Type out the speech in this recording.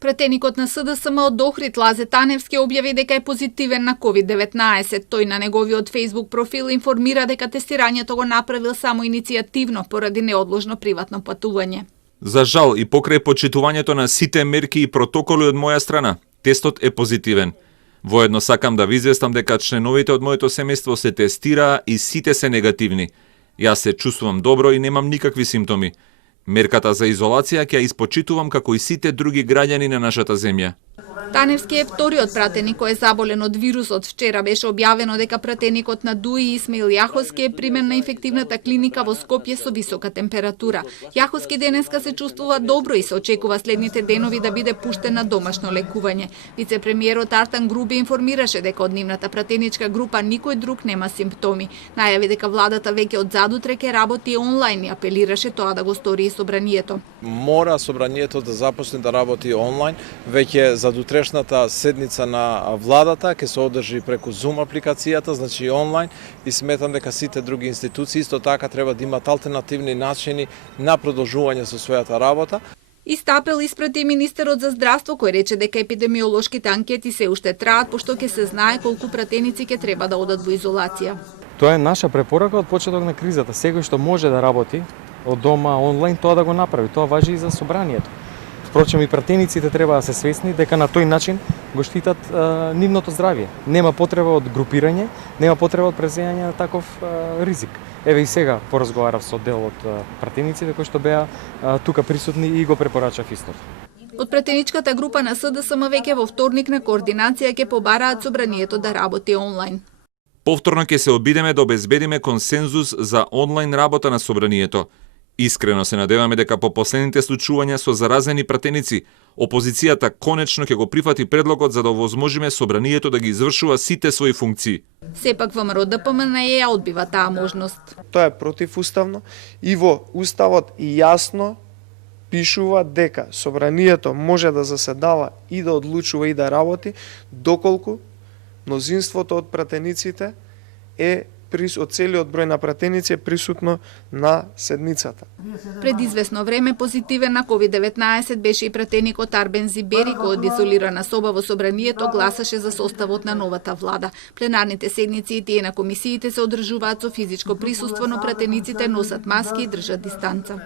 Претеникот на СДСМ од Охрид Лазе Таневски објави дека е позитивен на COVID-19. Тој на неговиот Facebook профил информира дека тестирањето го направил само иницијативно поради неодложно приватно патување. За жал и покрај почитувањето на сите мерки и протоколи од моја страна, тестот е позитивен. Воедно сакам да ви известам дека членовите од моето семејство се тестираа и сите се негативни. Јас се чувствувам добро и немам никакви симптоми. Мерката за изолација ќе ја испочитувам како и сите други граѓани на нашата земја. Таневски е вториот пратеник кој е заболен од вирусот. Вчера беше објавено дека пратеникот на ДУИ Исмаил Јаховски е примен на инфективната клиника во Скопје со висока температура. Јаховски денеска се чувствува добро и се очекува следните денови да биде пуштен на домашно лекување. Вице-премиерот Артан Груби информираше дека од нивната пратеничка група никој друг нема симптоми. Најави дека владата веќе од задутре ќе работи онлайн и апелираше тоа да го стори и собранието. Мора собранието да започне да работи онлайн, веќе задутрешната седница на владата ќе се одржи преку Zoom апликацијата, значи онлайн, и сметам дека сите други институции исто така треба да имат алтернативни начини на продолжување со својата работа. Истапел испрати министерот за здравство кој рече дека епидемиолошките анкети се уште траат пошто ќе се знае колку пратеници ќе треба да одат во изолација. Тоа е наша препорака од почеток на кризата. Секој што може да работи од дома онлайн, тоа да го направи. Тоа важи и за собранието. Впрочем, и пратениците треба да се свесни дека на тој начин го штитат нивното здравје. Нема потреба од групирање, нема потреба од преземање на таков ризик. Еве и сега поразговарав со дел од пратениците кои што беа тука присутни и го препорачав истото. Од пратеничката група на СДСМ веќе во вторник на координација ќе побараат собранието да работи онлайн. Повторно ќе се обидеме да обезбедиме консензус за онлайн работа на собранието. Искрено се надеваме дека по последните случувања со заразени пратеници, опозицијата конечно ќе го прифати предлогот за да овозможиме собранието да ги извршува сите своји функции. Сепак ВМРО ДПМН ја одбива таа можност. Тоа е противуставно и во Уставот јасно пишува дека собранието може да заседава и да одлучува и да работи доколку мнозинството од пратениците е од целиот број на пратеници е присутно на седницата. Пред известно време позитивен на COVID-19 беше и пратеникот Арбен Зибери, кој од изолирана соба во собранието гласаше за составот на новата влада. Пленарните седници и тие на комисиите се одржуваат со физичко присуство, но пратениците носат маски и држат дистанца.